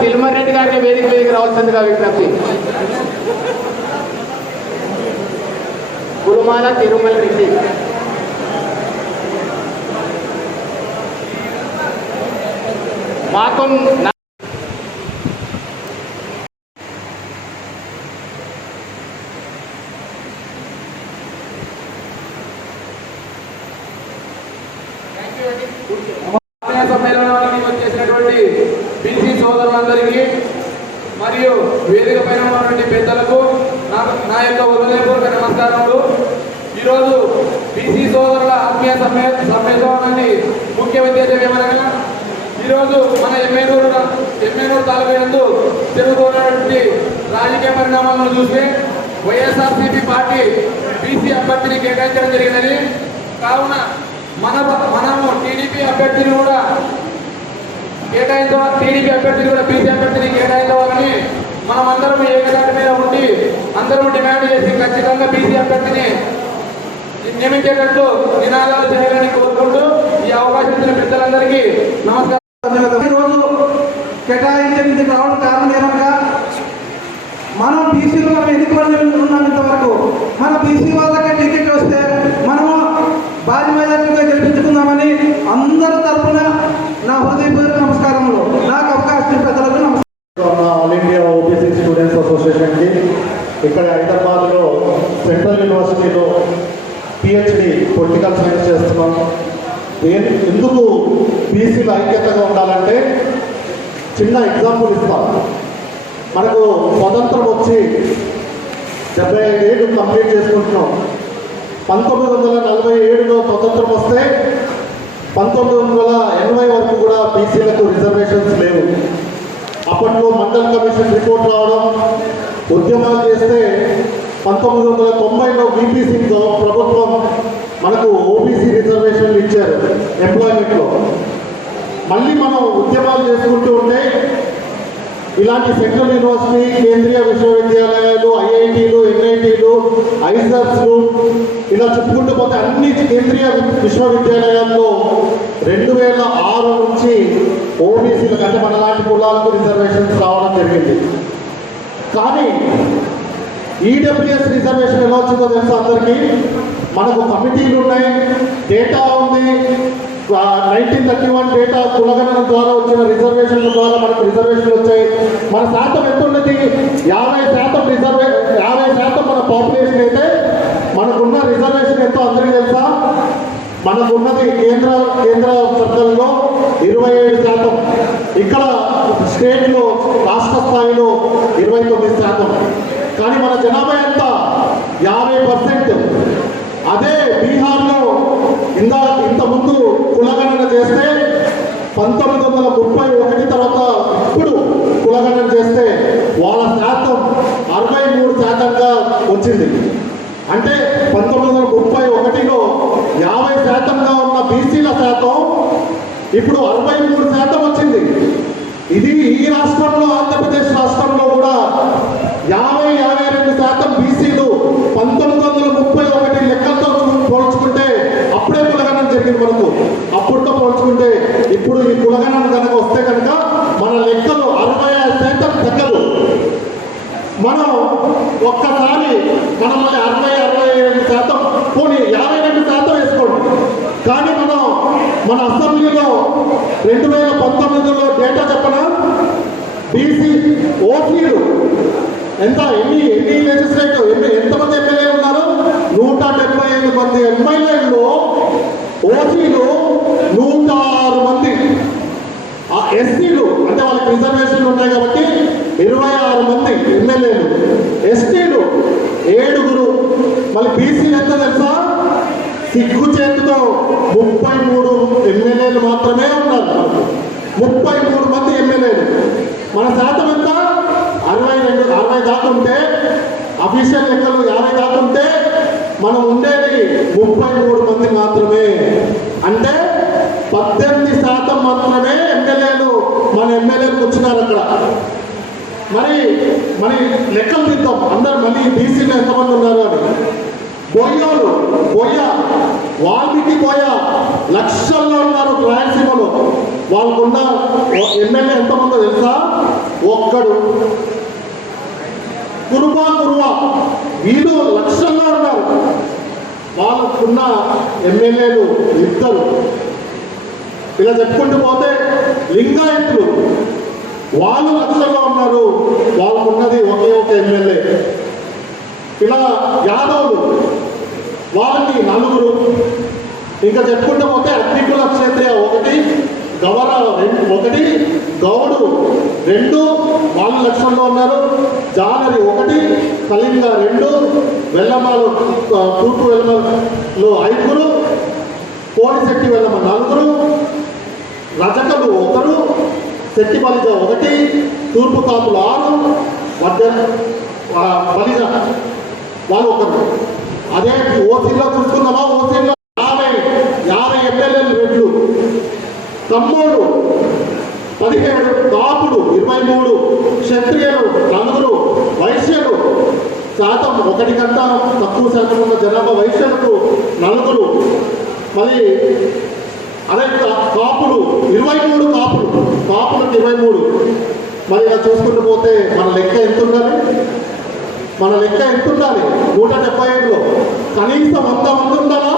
తిరుమల రెడ్డి గారిని వేదిక మీదకి రావాల్సిందిగా విజ్ఞప్తి. కురుమాల తిరుమల రెడ్డి. మాకు సమ్మేళనానికి వచ్చేసినటువంటి బీసీ సోదరులందరికీ మరియు వేదిక పైన ఉన్నటువంటి పెద్దలకు నా యొక్క హృదయపూర్వక నమస్కారములు. ఈరోజు బీసీ సోదరుల ఆత్మీయ సమ్మేళనాన్ని ముఖ్య ఉద్దేశం ఏమనగా ఈరోజు మన ఎమ్మెనూరు తాలూకా యందు జరుగుతున్నటువంటి రాజకీయ పరిణామాలను చూస్తే వైఎస్ఆర్సీపీ పార్టీ బీసీ అభ్యర్థిని కేటాయించడం జరిగిందని, కావున మనము టీడీపీ అభ్యర్థిని కూడా బీసీ అభ్యర్థిని కేటాయించాలని మనమందరం ఏకదాటి మీద ఉండి అందరూ డిమాండ్ చేసి ఖచ్చితంగా బీసీ అభ్యర్థిని నియమించేటట్టు నినాదాలు చేయాలని కోరుకుంటూ ఈ అవకాశం ఇచ్చిన పెద్దలందరికీ నమస్కారం. ఈరోజు కేటాయించింది రావడం కారణం ఏమనగా మనం బీసీలో మనం ఎన్నికలు ఉన్నాం. ఇంతవరకు మన బీసీ వాళ్ళకే టికెట్ వస్తే మనము భారీ మెజార్టీగా గెలిపించుకుందామని అందరి తరఫున నా హృదయపూర్వక నమస్కారములు. నాకు అవకాశం ప్రజలకు నమస్కారం. ఆల్ ఇండియా ఓబీసీ స్టూడెంట్స్ అసోసియేషన్కి ఇక్కడ హైదరాబాద్లో సెంట్రల్ యూనివర్సిటీలో పిహెచ్డి పొలిటికల్ సైన్స్ చేస్తున్నాం. ఎందుకు బీసీలు ఐక్యతగా ఉండాలంటే చిన్న ఎగ్జాంపుల్ ఇస్తాం. మనకు స్వతంత్రం వచ్చి 75 ఏళ్ళు కంప్లీట్ చేసుకుంటున్నాం. 1947లో స్వతంత్రం వస్తే 1980 వరకు కూడా బీసీలకు రిజర్వేషన్స్ లేవు. అప్పట్లో మండల్ కమిషన్ రిపోర్ట్ రావడం, ఉద్యమాలు చేస్తే 1990లో బీపీసీ ప్రభుత్వం మనకు ఓబీసీ రిజర్వేషన్లు ఇచ్చారు ఎంప్లాయ్మెంట్లో. మళ్ళీ మనం ఉద్యమాలు చేసుకుంటూ ఉంటే ఇలాంటి సెంట్రల్ యూనివర్సిటీ, కేంద్రీయ విశ్వవిద్యాలయాలు, ఐఐటీలు, ఎన్ఐటీలు, ఐసర్స్లు ఇలా చెప్పుకుంటూ పోతే అన్ని కేంద్రీయ విశ్వవిద్యాలయాల్లో 2006 నుంచి ఓబీసీలకు అంటే మనలాంటి కులాలకు రిజర్వేషన్స్ రావడం జరిగింది. కానీ ఈడబ్ల్యూఎస్ రిజర్వేషన్ ఎలా వచ్చిందో తెలుసా అందరికీ? మనకు కమిటీలు ఉన్నాయి, డేటా ఉంది. 1931 డేటా కులగణన ద్వారా వచ్చిన రిజర్వేషన్ల ద్వారా మనకు రిజర్వేషన్లు వచ్చాయి. మన శాతం ఎంత ఉన్నది? 50% మన పాపులేషన్ అయితే మనకున్న రిజర్వేషన్ ఎంతో అందరికీ తెలుసా? మనకున్నది కేంద్ర సర్కిల్లో 27%, ఇక్కడ స్టేట్లో రాష్ట్ర స్థాయిలో 29%. కానీ మన జనాభా ఎంత? 50%. అదే బీహార్లో ఇంతకుముందు కులగణన చేస్తే 1931 తర్వాత ఇప్పుడు కులగణన చేస్తే వాళ్ళ శాతం 63%గా వచ్చింది. అంటే 1931లో 50%గా ఉన్న బీసీల శాతం ఇప్పుడు 63% వచ్చింది. ఇది ఈ రాష్ట్రంలో, ఆంధ్రప్రదేశ్ రాష్ట్రంలో కూడా 50-52% బీసీలు 1931 లెక్కలతో పోల్చుకుంటే అప్పుడే కులగణన జరిగింది మనకు. అప్పుడుతో పోల్చుకుంటే ఇప్పుడు ఈ కులగణన కనుక వస్తే కనుక మన లెక్కలు 65% తగ్గదు. మనం ఒక్కసారి మనం 60-67% పోనీ 52% వేసుకోండి. కానీ మన అసెంబ్లీలో 2019లో డేటా చెప్పనా? బీసీ ఓసీలు ఎన్ని లెజిస్లేటివ్ ఎంతమంది ఎమ్మెల్యేలు ఉన్నారు? 175 మంది ఎమ్మెల్యేల్లో ఓసీలు 106 మంది. ఎస్సీలు అంటే వాళ్ళకి రిజర్వేషన్లు ఉన్నాయి కాబట్టి 26 మంది ఎమ్మెల్యేలు, ఎస్టీలు 7. మళ్ళీ బీసీలు ఎంత తెలుసా? సిగ్గు చేతితో 33 ఎమ్మెల్యేలు మాత్రమే ఉన్నారు. 33 మంది ఎమ్మెల్యేలు. మన శాతం ఎంత? దాకా ఉంటే, అఫీషియల్ లెక్కలు 50 దాకా ఉంటే మనం ఉండేది 33 మంది మాత్రమే. అంటే 18% మాత్రమే ఎమ్మెల్యేలు మన ఎమ్మెల్యేలు వచ్చినారు అక్కడ. మరి లెక్కలు తీద్దాం అందరు, మళ్ళీ బీసీలో ఎంతమంది ఉన్నారు అని. బొయ్యోలు వాల్మీకి లక్షల్లో ఉన్నారు రాయలసీమలో. వాళ్ళకున్న ఎమ్మెల్యే ఎంతమందో తెలుసా? ఒక్కడు. కురువా వీళ్ళు లక్షల్లో ఉన్నారు. వాళ్ళకున్న ఎమ్మెల్యేలు 2. ఇలా చెప్పుకుంటూ పోతే లింగాయతులు వాళ్ళు లక్షల్లో ఉన్నారు. వాళ్ళకున్నది ఒకే ఒక ఎమ్మెల్యే. ఇలా యాదవులు వాళ్ళకి 4. ఇంకా చెప్పుకుంటూ పోతే అగ్నికుల క్షత్రియ 1, గవర 1, గౌడు 2 వాళ్ళు లక్షల్లో ఉన్నారు. జానరి 1, కళింగ 2, వెల్లమాలు తూర్పు వెల్లమలో 5, కోడిశెట్టి వెల్లమ 4, రజకలు 1, శెట్టి బలిజ 1, తూర్పు కాపులు 6, మధ్య బలిజ వాళ్ళు 1. అదే ఓసీలో చూసుకుందామా? ఓసీలో 50 ఎమ్మెల్యేలు రెడ్లు, తమ్ముడు 17, కాపులు 23, క్షత్రియులు 4, వైశ్యులు శాతం 1 కన్నా తక్కువ శాతం ఉన్న జనాభా వైశ్యులకు 4. మళ్ళీ అదే కాపులు 23, కాపులకు 23. మరి ఇలా చూసుకుంటూ పోతే మన లెక్క ఎంత ఉండాలి? 175లో కనీసం 100 మంది ఉండాలా?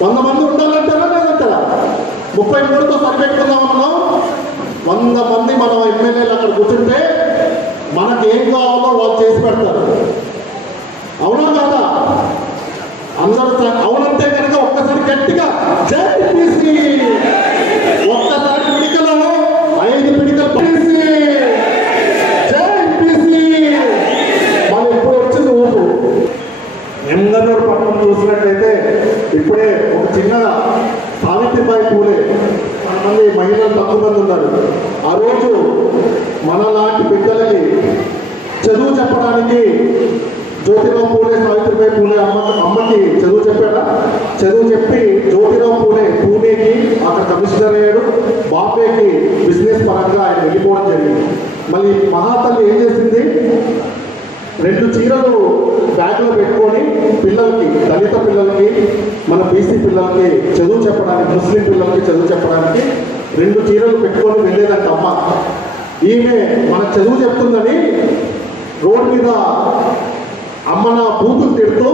100 మంది ఉండాలంటారా లేదంటారా? 33తో సరిపెట్టుకుందాం. మనం 100 మంది మనం ఎమ్మెల్యేలు అక్కడ కూర్చుంటే మనకి ఏం కావాలో వాళ్ళు చేసి పెడతారు. అవునా కాదా? అందరూ అవునంటే కనుక ఒక్కసారి గట్టిగా జై బీసీ, ఒక్కసారి పిడికలో 5 పిడికలు బీసీ, జై బీసీ. మనం ఇప్పుడు వచ్చింది ఊపు. ఎంగనూరు పట్టణం చూసినట్లయితే ఇప్పుడే ఒక చిన్న సావిత్రిబాయి పూలే, కొంతమంది మహిళలు తక్కువ మంది ఉన్నారు. ఆ రోజు మనలాంటి బిడ్డలకి చదువు చెప్పడానికి జ్యోతిరావు పూలే, సావిత్రిబాయి పూలే అమ్మకి చదువు చెప్పాడా? చదువు చెప్పి జ్యోతిరావు పూలే పూణేకి అక్కడ కమిషనర్ అయ్యాడు. బాంబేకి బిజినెస్ పరంగా ఆయన వెళ్ళిపోవడం జరిగింది. మళ్ళీ మహాతల్లి ఏం చేసింది? 2 చీరలు బ్యాగ్లో పెట్టుకొని పిల్లలకి, దళిత పిల్లలకి, మన బీసీ పిల్లలకి చదువు చెప్పడానికి, ముస్లిం పిల్లలకి చదువు చెప్పడానికి 2 చీరలు పెట్టుకొని వెళ్ళేదంట అమ్మ. ఈమె మనకు చదువు చెప్తుందని రోడ్డు మీద అమ్మన బూతులు తిడుతూ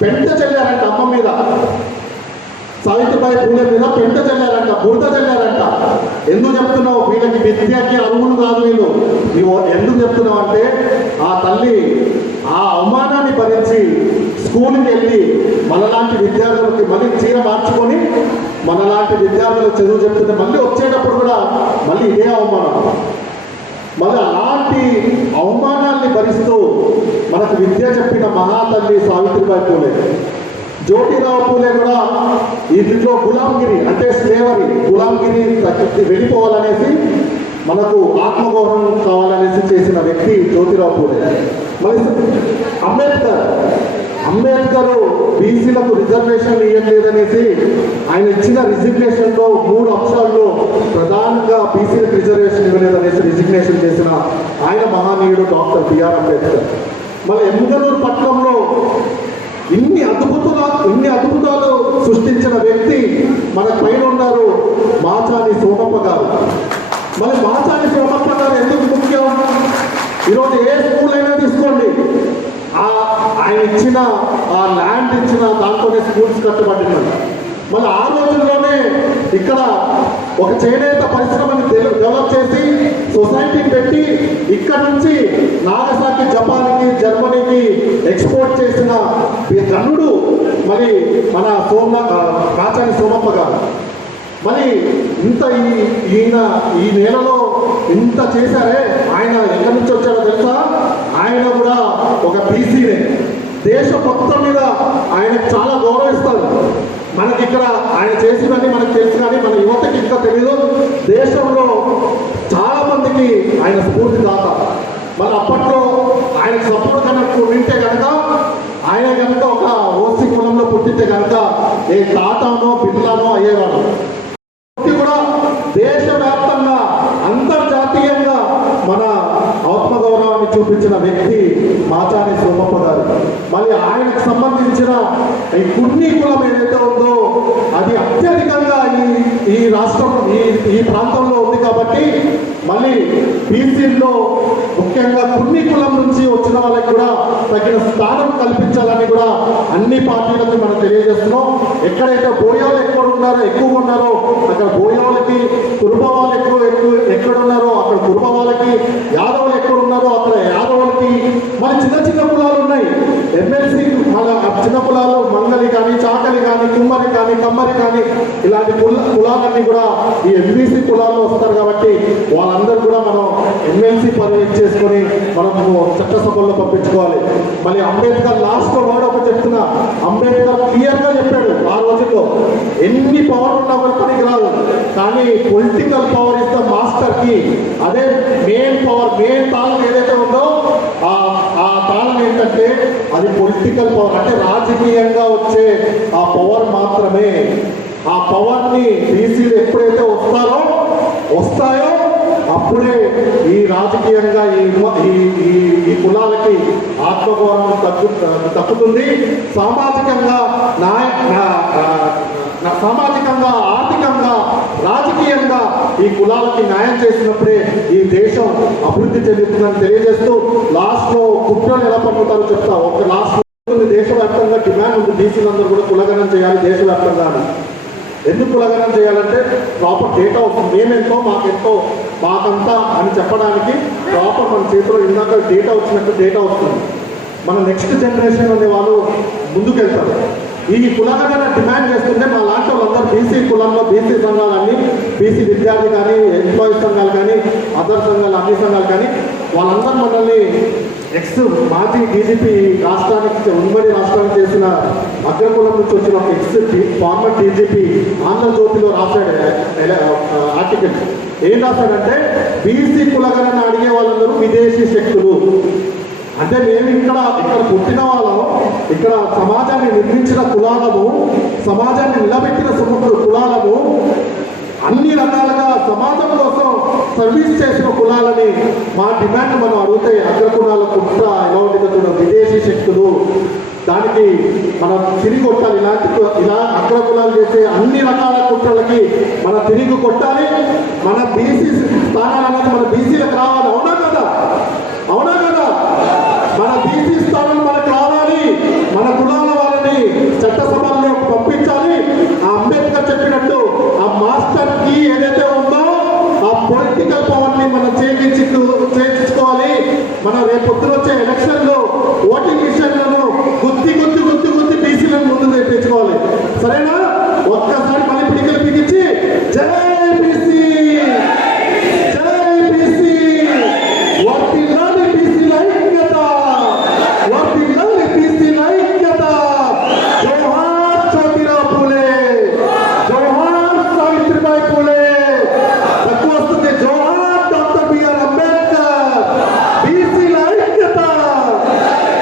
పెంట చల్లారంట అమ్మ మీద. సావిత్రిబాయి పూలే మీద పెంట చల్లారంట, బురద చల్లారంట. ఎందుకు చెప్తున్నావు? వీళ్ళకి విద్యకి అరువులు కాదు వీళ్ళు. నువ్వు ఎందుకు చెప్తున్నావు అంటే, ఆ తల్లి ఆ అవమానాన్ని భరించి స్కూల్కి వెళ్ళి మనలాంటి విద్యార్థులకి మళ్ళీ చీర మార్చుకొని మనలాంటి విద్యార్థులకు చదువు చెప్తుంటే మళ్ళీ వచ్చేటప్పుడు కూడా మళ్ళీ ఇదే అవమానం. మళ్ళీ అలాంటి అవమానాల్ని భరిస్తూ మనకు విద్య చెప్పిన మహాతల్లి సావిత్రిబాయి పూలే. జ్యోతిరావు పూలే కూడా ఇంట్లో గులాంగిరి అంటే స్లేవరీ, గులాంగిరి వెళ్ళిపోవాలనేసి, మనకు ఆత్మగౌరవం కావాలనేసి చేసిన వ్యక్తి జ్యోతిరావు పూలే. మళ్ళీ అంబేద్కర్ బీసీలకు రిజర్వేషన్ ఇవ్వలేదనేసి ఆయన ఇచ్చిన రిజిగ్నేషన్లో 3 అంశాల్లో ప్రధానంగా బీసీలకు రిజర్వేషన్ ఇవ్వలేదనేసి రిజిగ్నేషన్ చేసిన ఆయన మహానీయుడు డాక్టర్ బిఆర్ అంబేద్కర్. మళ్ళీ ఎమ్మెగనూరు పట్టణంలో ఇన్ని అద్భుతాలు సృష్టించిన వ్యక్తి మన పైన ఉన్నారు, మాచాని సోమప్ప గారు. మళ్ళీ మాచాని సోమప్ప గారు ఎందుకు ముఖ్యం? ఈరోజు ఏ స్కూల్ అయినా తీసుకోండి, ఆయన ఇచ్చిన ఆ ల్యాండ్ ఇచ్చిన దాంట్లోనే స్కూల్స్ కట్టబడినాయి. మళ్ళీ ఆ రోజుల్లోనే ఇక్కడ ఒక చేనేత పరిశ్రమని డెవలప్ చేసి సొసైటీని పెట్టి ఇక్కడ నుంచి నాగసాకి, జపాన్కి, జర్మనీకి ఎక్స్పోర్ట్ చేసిన గనుడు మరి మన మాచాని సోమప్ప గారు. మరి ఇంత ఈయన ఈ నేలలో ఇంత చేశారే. ఆయన ఎక్కడి నుంచి వచ్చాడో తెలుసా? ఆయన కూడా ఒక బీసీనే. దేశం మొత్తం మీద ఆయనకు చాలా గౌరవిస్తారు. మనకి ఇక్కడ ఆయన చేసిందని మనకు తెలుసు, కానీ మన యువతకి ఇంకా తెలియదు. దేశంలో చాలా మందికి ఆయన స్ఫూర్తిదాత. మరి అప్పట్లో ఆయనకు సపోర్ట్ కనుక ఉంటే కనుక ఆయన కనుక ఒక ఓసీ కులంలో పుట్టితే కనుక ఏ తాతనో బిర్లానో అయ్యేవాడు. కూడా దేశవ్యాప్తంగా అంతర్జాతీయంగా మన ఆత్మగౌరవాన్ని చూపించిన వ్యక్తి మాచాని సోమప్ప గారు. మళ్ళీ ఆయనకు సంబంధించిన ఈ కుర్మీ కులం ఏదైతే ఉందో అది అత్యధికంగా ఈ రాష్ట్రం ఈ ప్రాంతంలో ఉంది కాబట్టి మళ్ళీ బీసీల్లో ముఖ్యంగా కుర్మీ కులం నుంచి వచ్చిన వాళ్ళకి కూడా తగిన స్థానం కల్పించాలని కూడా అన్ని పార్టీలకు మనం తెలియజేస్తున్నాం. ఎక్కడైతే బోయాలు ఎక్కువగా ఉన్నారో అక్కడ బోయాలకి, కురుబ వాళ్ళు ఎక్కడున్నారో అక్కడ కురుబ వాళ్ళకి, యాదవులు ఎక్కడున్నారో అక్కడ యాదవులకి, మరి చిన్న చిన్న కులాలు ఉన్నాయి ఎమ్మెల్సీ, మన చిన్న కులాలు మంగలి కానీ, చాకలి కానీ, కుమ్మరి కానీ, కమ్మరి కానీ ఇలాంటి కులాలన్నీ కూడా ఈ ఎంబీసీ కులాల్లో వస్తారు కాబట్టి వాళ్ళందరూ కూడా మనం ఎమ్మెల్సీ పదవి చేసుకొని మనము చట్టసభల్లో పంపించుకోవాలి. మళ్ళీ అంబేద్కర్ లాస్ట్లో వాడు ఒక చెప్తున్నా, అంబేద్కర్ క్లియర్గా చెప్పాడు ఆ రోజుల్లో ఎన్ని పవర్ ఉన్నా కూడా పనికి రాదు, కానీ political power is the master కి. అదే మెయిన్ పవర్, మెయిన్ తాళం ఏదైతే ఉందో ఆ తాళం ఏంటంటే అది పొలిటికల్ పవర్, అంటే రాజకీయంగా వచ్చే ఆ పవర్ మాత్రమే. ఆ పవర్ని బీసీలు ఎప్పుడైతే వస్తాయో అప్పుడే ఈ రాజకీయంగా ఈ కులాలకి ఆత్మగౌరవం తప్పుతుంది. సామాజికంగా సామాజికంగా, ఆర్థికంగా, రాజకీయంగా ఈ కులాలకి న్యాయం చేసినప్పుడే ఈ దేశం అభివృద్ధి చెందుతుందని తెలియజేస్తూ లాస్ట్లో కుట్రలు ఎలా పంపుతారో చెప్తా. ఒక లాస్ట్ దేశవ్యాప్తంగా డిమాండ్ ఉంది, బీసీలందరూ కూడా కులగణన చేయాలి దేశవ్యాప్తంగా. ఎందుకు కులగణన చేయాలంటే ప్రాపర్ డేటా వస్తుంది, మేమెంతో మాకంతా అని చెప్పడానికి ప్రాపర్ మన చేతిలో ఇందాక డేటా వచ్చినట్టు డేటా వస్తుంది. మన నెక్స్ట్ జనరేషన్ అనే వాళ్ళు ముందుకెళ్తారు. ఈ కులగణన డిమాండ్ చేస్తుంటే మా లాంటి వాళ్ళందరూ బీసీ కులంలో బీసీ సంఘాలన్నీ, బీసీ విద్యార్థి కానీ, ఎంప్లాయీస్ సంఘాలు కానీ, అదర్ సంఘాలు, అన్ని సంఘాలు కానీ వాళ్ళందరూ మనల్ని మాజీ డీజీపీ రాష్ట్రానికి, ఉమ్మడి రాష్ట్రానికి చేసిన అగ్రకులం నుంచి వచ్చిన ఒక ఫార్మర్ డీజీపీ ఆంధ్రజ్యోతిలో రాశాడు ఆర్టికల్. ఏం రాశాడంటే బీసీ కులగణన అడిగే వాళ్ళందరూ విదేశీ శక్తులు. అంటే మేము ఇక్కడ పుట్టిన వాళ్ళం, ఇక్కడ సమాజాన్ని నిర్మించిన కులాలము, సమాజాన్ని నిలబెట్టిన కులాలము, అన్ని రకాలుగా సమాజం కోసం సర్వీస్ చేసిన కులాలని మా డిమాండ్ మనం అడిగితే అగ్రకులాల కుట్ర ఎలా ఉంటుంది, విదేశీ శక్తులు, దానికి మనం తిరిగి కొట్టాలి. ఇలా అగ్రకులాలు చేసే అన్ని రకాల కుట్రలకి మనం తిరిగి కొట్టాలి. మన బీసీ స్థానాలు అనేది మన బీసీలకు రావాలి. అవునా కదా? మన బీసీ స్థానం మనకు రావాలి. మన కులాల వాళ్ళని చట్టసభల్లో పంపించాలి. ఆ అంబేద్కర్ చెప్పినట్టు ఆ మాస్టర్ కి ఏదైతే ఉందో ఆ పొలిటికల్ పవర్ ని మనం చేయించుకోవాలి. మనం రేపొద్దున వచ్చే ఎలక్షన్ లో ఓటింగ్ విషయంలో గుర్తి బీసీలను ముందు తెచ్చుకోవాలి. సరేనా? ఒక్కసారి మళ్ళీ పిడికలు బిగించి జై బీసీ, జై బీసీ, వర్ధిల్లాలి బీసీల ఐక్యత, వర్ధిల్లాలి బీసీల ఐక్యత. జోహార్ జ్యోతిరావు పూలే, జోహార్ సావిత్రిబాయి పూలే. తక్కువ వస్తుంది. జోహార్ డాక్టర్ బిఆర్ అంబేద్కర్, బీసీల ఐక్యత.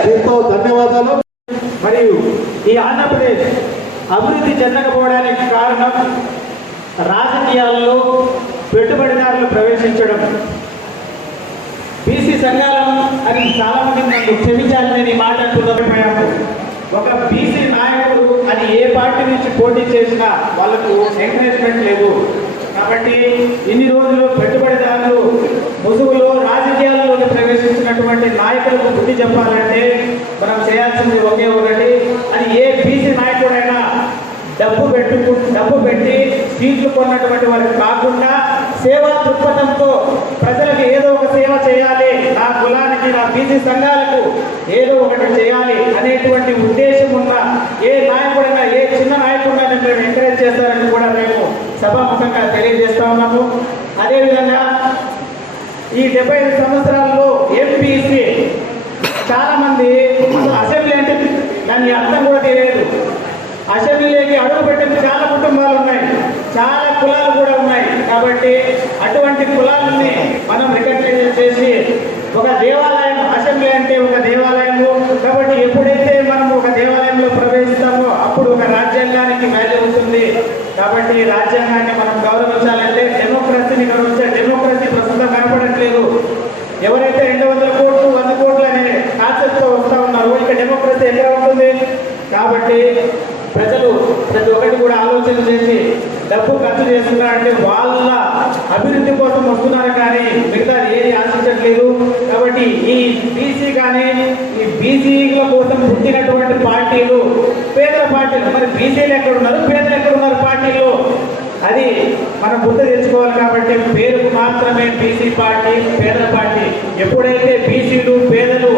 దీంతో ధన్యవాదాలు. మరియు ఈ ఆంధ్రప్రదేశ్ అభివృద్ధి చెందకపోవడానికి కారణం రాజకీయాల్లో పెట్టుబడిదారులు ప్రవేశించడం. బీసీ సంఘాలను అని చాలామంది నన్ను క్షమించాలి నేను ఈ మాట అంటున్నాను. ఒక బీసీ నాయకుడు అది ఏ పార్టీ నుంచి పోటీ చేసినా వాళ్ళకు ఎంకరేజ్మెంట్ లేదు. కాబట్టి ఇన్ని రోజులు పెట్టుబడిదారులు ముసుగులో రాజకీయాల్లోకి ప్రవేశించినటువంటి నాయకులకు బుద్ధి చెప్పాలంటే మనం చేయాల్సింది ఒకే ఒకటి, అది ఏ బీసీ నాయకుడైనా డబ్బు పెట్టి సీట్లు కొన్నటువంటి వారికి కాకుండా సేవా దృక్పథంతో ప్రజలకు ఏదో ఒక సేవ చేయాలి, నా కులానికి, నా బీసీ సంఘాలకు ఏదో ఒకటి చేయాలి అనేటువంటి ఉద్దేశం ఉన్న ఏ నాయకుడైనా, ఏ చిన్న నాయకుడైనా మేము ఎంకరేజ్ చేస్తారని కూడా మేము సభాముఖంగా తెలియజేస్తా ఉన్నాము. అదేవిధంగా ఈ 75 సంవత్సరాల్లో ఎంపీసీ చాలా మంది అసెంబ్లీ అంటే దాని అర్థం కూడా తెలియదు. అసెంబ్లీకి అడుగు పెట్టిన చాలా కుటుంబాలు ఉన్నాయి, చాలా కులాలు కూడా ఉన్నాయి. కాబట్టి అటువంటి కులాలని మనం రికగ్నైజ్ చేసి ఒక దేవాలయం అసెంబ్లీ అంటే ఒక దేవాలయము. కాబట్టి ఎప్పుడైతే మనం ఒక దేవాలయంలో ప్రవేశిస్తామో అప్పుడు ఒక రాజ్యాంగానికి వాల్యూ ఉంటుంది. కాబట్టి రాజ్యాంగాన్ని మనం గౌరవించాలంటే డెమోక్రసీని గౌరవించాలి. డెమోక్రసీ ప్రస్తుతం కనపడట్లేదు. ఎవరైతే 200 కోట్లు 100 కోట్లు అనే కాన్సెప్ట్తో వస్తూ ఉన్నారో ఇక డెమోక్రసీ ఎక్కడ ఉంటుంది? కాబట్టి ప్రజలు ప్రతి ఒక్కటి కూడా ఆలోచన చేసి డబ్బు ఖర్చు చేస్తున్నారంటే వాళ్ళ అభివృద్ధి కోసం వస్తున్నారు, కానీ మిగతా ఏది ఆశించట్లేదు. కాబట్టి ఈ బీసీ కానీ ఈ బీసీల కోసం పుట్టినటువంటి పార్టీలు పేదల పార్టీలు, మరి బీసీలు ఎక్కడున్నారు, పేదలు ఎక్కడున్నారు పార్టీలు? అది మనం గుర్తు తెచ్చుకోవాలి. కాబట్టి పేరుకు మాత్రమే బీసీ పార్టీ పేదల పార్టీ. ఎప్పుడైతే బీసీలు పేదలు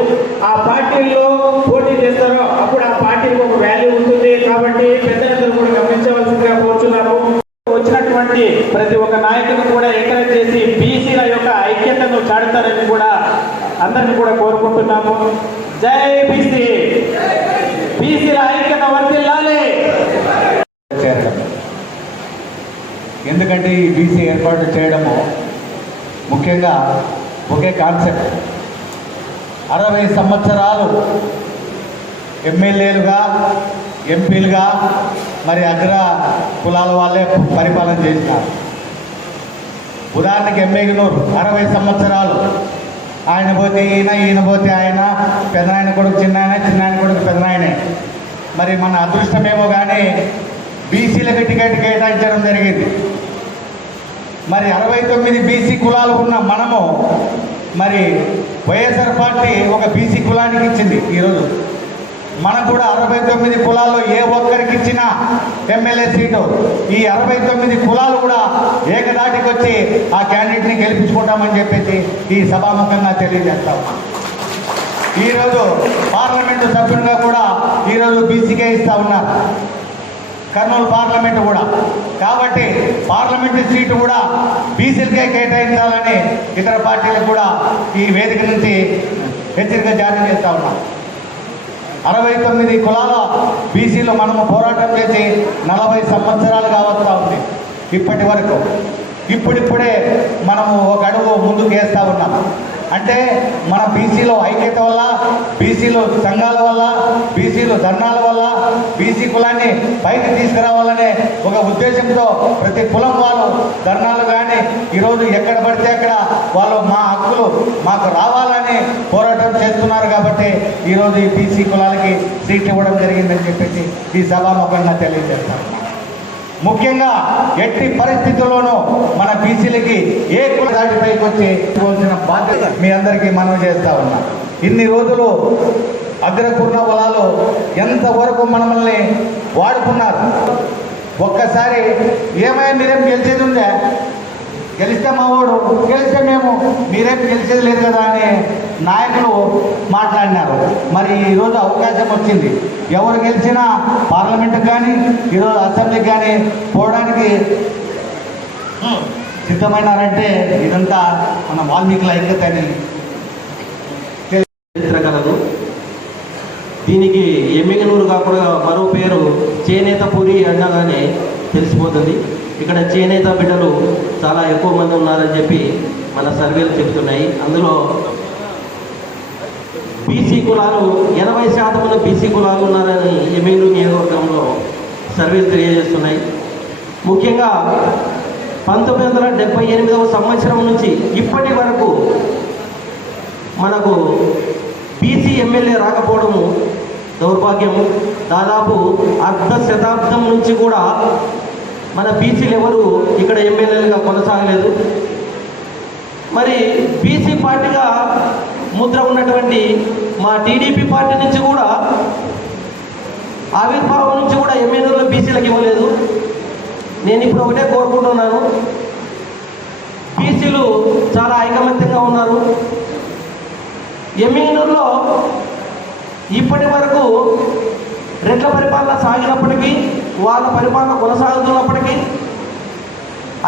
ఆ పార్టీల్లో పోటీ చేస్తారో అప్పుడు ఆ పార్టీకి ఒక వాల్యూ ఉంటుంది. కాబట్టి పెద్దలందరూ కూడా గమనించవలసిందిగా కోరుచున్నాను. వచ్చినటువంటి ప్రతి ఒక్క నాయకుని కూడా ఎంకరేజ్ చేసి బీసీల యొక్క ఐక్యతను చాటుతారని కూడా అందరిని కూడా కోరుకుంటున్నాము. జై బీసీ, బీసీల ఐక్యత వర్ధిల్లాలి. ఎందుకంటే ఈ బీసీ ఏర్పాటు చేయడము ముఖ్యంగా ఒకే కాన్సెప్ట్. 60 సంవత్సరాలు ఎమ్మెల్యేలుగా ఎంపీలుగా మరి అగ్ర కులాల వాళ్ళే పరిపాలన చేసినారు. ఉదాహరణకి ఎమ్మెగనూరు 60 సంవత్సరాలు ఆయన పోతే ఈయన పోతే ఆయన, పెదనాయన కొడుకు చిన్నాయన, చిన్నాయన కొడుకు పెదనాయనే. మరి మన అదృష్టమేమో కానీ బీసీలకు టికెట్ కేటాయించడం జరిగింది. మరి 69 బీసీ కులాలు ఉన్న మనము మరి వైఎస్ఆర్ పార్టీ ఒక బీసీ కులానికి ఇచ్చింది. ఈరోజు మనకు కూడా 69 కులాల్లో ఏ ఒక్కరికి ఇచ్చినా ఎమ్మెల్యే సీటు, ఈ 69 కులాలు కూడా ఏకదాటికి వచ్చి ఆ క్యాండిడేట్ని గెలిపించుకుంటామని చెప్పేసి ఈ సభాముఖంగా తెలియజేస్తా ఉన్నాం. ఈరోజు పార్లమెంటు సభ్యునిగా కూడా ఈరోజు బీసీకే ఇస్తూ ఉన్నారు, కర్నూలు పార్లమెంటు కూడా. కాబట్టి పార్లమెంటు సీటు కూడా బీసీలకే కేటాయించాలని ఇతర పార్టీలకు కూడా ఈ వేదిక నుంచి హెచ్చరిక జారీ చేస్తూ ఉన్నాం. 69 కులాల బీసీలో మనము పోరాటం చేసి 40 సంవత్సరాలుగా వస్తూ ఉంది. ఇప్పటి వరకు ఇప్పుడిప్పుడే మనము ఒక అడుగు ముందుకు వేస్తూ ఉన్నాం. అంటే మన బీసీలో ఐక్యత వల్ల, బీసీలో సంఘాల వల్ల, బీసీలో ధర్నాల వల్ల బీసీ కులాన్ని పైకి తీసుకురావాలనే ఒక ఉద్దేశంతో ప్రతి కులం వాళ్ళు ధర్నాలు కానీ ఈరోజు ఎక్కడ పడితే అక్కడ వాళ్ళు మా హక్కులు మాకు రావాలని పోరాటం చేస్తున్నారు. కాబట్టి ఈరోజు ఈ బీసీ కులాలకి సీట్లు ఇవ్వడం జరిగిందని చెప్పేసి ఈ సభాముఖంగా తెలియజేస్తాను. ముఖ్యంగా ఎట్టి పరిస్థితుల్లోనూ మన బీసీలకి ఏ కుల దాటిపైకి వచ్చి ఇవ్వాల్సిన బాధ్యత మీ అందరికీ మనవి చేస్తా ఉన్నా. ఇన్ని రోజులు అగ్రకుర్ణ కులాలు ఎంతవరకు మనల్ని వాడుకున్నారు. ఒక్కసారి ఏమైనా మీరేం గెలిచేది ఉందే, గెలిస్తే మా వాడు, గెలిస్తే మేము, మీరేం గెలిచేది లేదు కదా అని నాయకులు మాట్లాడినారు. మరి ఈరోజు అవకాశం వచ్చింది. ఎవరు గెలిచినా పార్లమెంటుకు కానీ ఈరోజు అసెంబ్లీకి కానీ పోవడానికి సిద్ధమైనారంటే ఇదంతా మన వాల్మీకుల ఐక్యత అని కలదు. దీనికి ఎమ్మిగనూరు కాకుండా మరో పేరు చేనేతపురి అనగానే తెలిసిపోతుంది. ఇక్కడ చేనేత బిడ్డలు చాలా ఎక్కువ మంది ఉన్నారని చెప్పి మన సర్వేలు చెబుతున్నాయి. అందులో బీసీ కులాలు 80% బీసీ కులాలు ఉన్నారని ఎమ్మిగనూరు నియోజకవర్గంలో సర్వేలు తెలియజేస్తున్నాయి. ముఖ్యంగా 1978వ సంవత్సరం నుంచి ఇప్పటి వరకు మనకు బీసీ ఎమ్మెల్యే రాకపోవడము దౌర్భాగ్యము. దాదాపు అర్ధ శతాబ్దం నుంచి కూడా మన బీసీలు ఎవరు ఇక్కడ ఎమ్మెల్యేలుగా కొనసాగలేదు. మరి బీసీ పార్టీగా ముద్ర ఉన్నటువంటి మా టీడీపీ పార్టీ నుంచి కూడా ఆవిర్భావం నుంచి కూడా ఎమ్మెల్యేలు బీసీలకు ఇవ్వలేదు. నేను ఇప్పుడు ఒకటే కోరుకుంటున్నాను, బీసీలు చాలా ఐకమత్యంగా ఉన్నారు. ఎమ్మెల్యేలో ఇప్పటి వరకు రెడ్ల పరిపాలన సాగినప్పటికీ, వాళ్ళ పరిపాలన కొనసాగుతున్నప్పటికీ